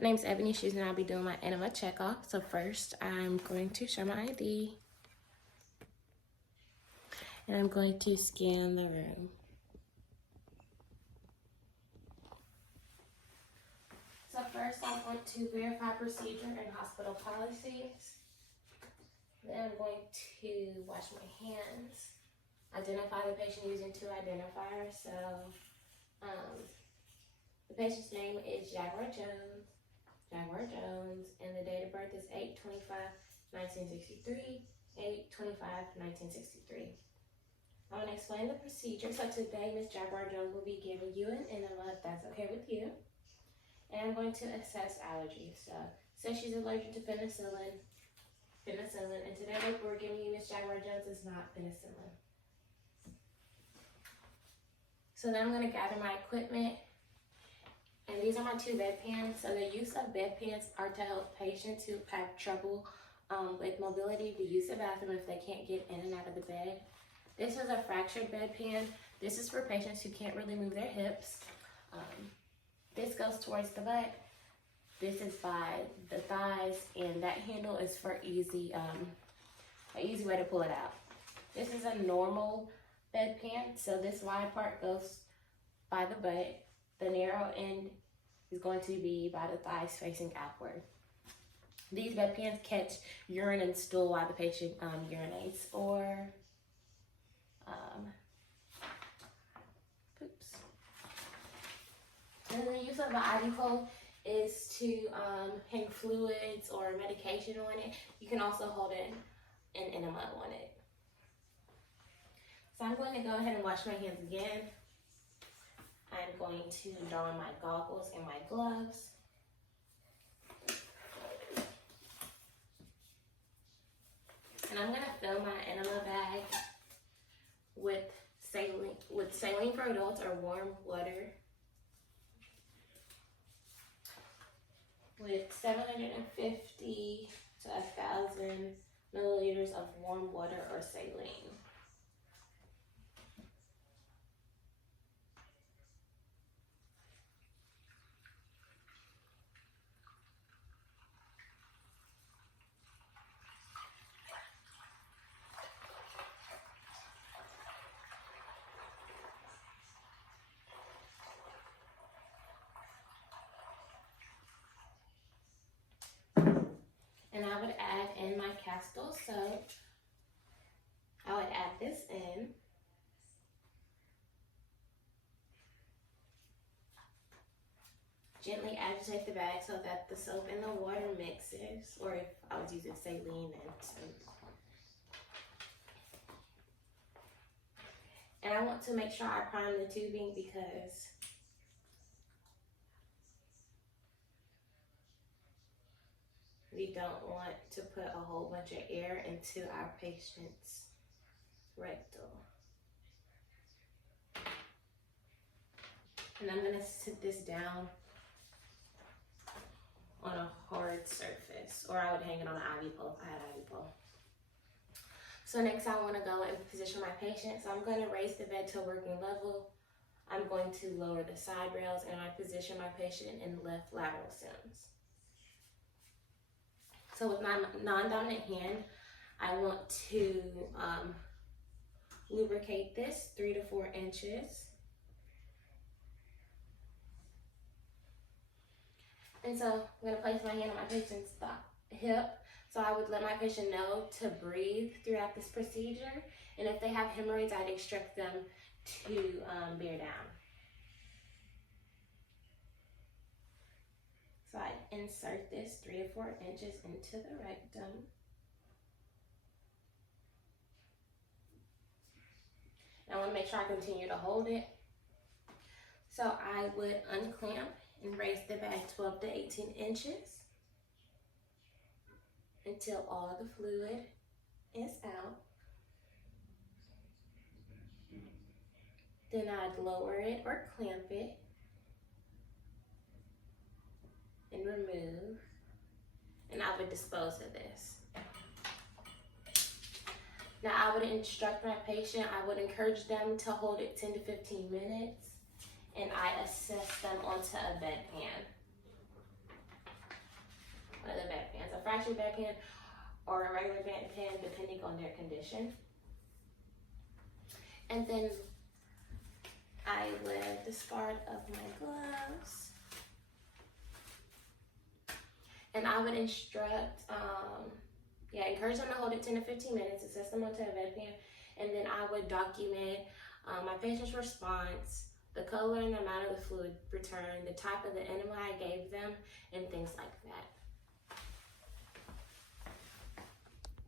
My name's Ebony Shoes and I'll be doing my Enema Checkoff. So first, I'm going to show my ID. And I'm going to scan the room. So first, I'm going to verify procedure and hospital policies. Then I'm going to wash my hands. Identify the patient using two identifiers. So the patient's name is Jaguar Jones, and the date of birth is 8/25/1963, 8/25/1963. I'm going to explain the procedure. So today, Ms. Jaguar Jones will be giving you an enema, if that's okay with you. And I'm going to assess allergies. So she's allergic to penicillin, and today what we're giving you, Ms. Jaguar Jones, is not penicillin. So then I'm going to gather my equipment. And these are my two bedpans. So the use of bedpans are to help patients who have trouble with mobility to use the bathroom if they can't get in and out of the bed. This is a fractured bedpan. This is for patients who can't really move their hips. This goes towards the butt. This is by the thighs, and that handle is for an easy way to pull it out. This is a normal bedpan, so this wide part goes by the butt. The narrow end is going to be by the thighs facing outward. These bedpans catch urine and stool while the patient urinates or poops. And the use of the IV pole is to hang fluids or medication on it. You can also hold an enema on it. So I'm going to go ahead and wash my hands again. I'm going to don my goggles and my gloves. And I'm going to fill my enema bag with saline for adults or warm water with 750 to 1,000 milliliters of warm water or saline. And I would add in my Castile soap. I would add this in. Gently agitate the bag so that the soap and the water mixes, or if I was using saline and soap. And I want to make sure I prime the tubing because we don't want to put a whole bunch of air into our patient's rectal. And I'm gonna sit this down on a hard surface, or I would hang it on an IV pole if I had an IV pole. So next I wanna go and position my patient. So I'm gonna raise the bed to a working level. I'm going to lower the side rails and I position my patient in left lateral stems. So with my non-dominant hand, I want to lubricate this 3 to 4 inches. And so I'm gonna place my hand on my patient's hip. So I would let my patient know to breathe throughout this procedure. And if they have hemorrhoids, I'd instruct them to bear down. So I insert this 3 to 4 inches into the rectum. And I want to make sure I continue to hold it. So I would unclamp and raise the bag 12 to 18 inches until all the fluid is out. Then I'd lower it or clamp it and remove, and I would dispose of this. Now I would instruct my patient, I would encourage them to hold it 10 to 15 minutes, and I assess them onto a bedpan. actual bedpan or a regular bedpan, depending on their condition. And then I would discard of my gloves. And I would instruct, encourage them to hold it 10 to 15 minutes, assess them onto a bedpan, and then I would document my patient's response, the color and the amount of the fluid returned, the type of the enema I gave them, and things like that.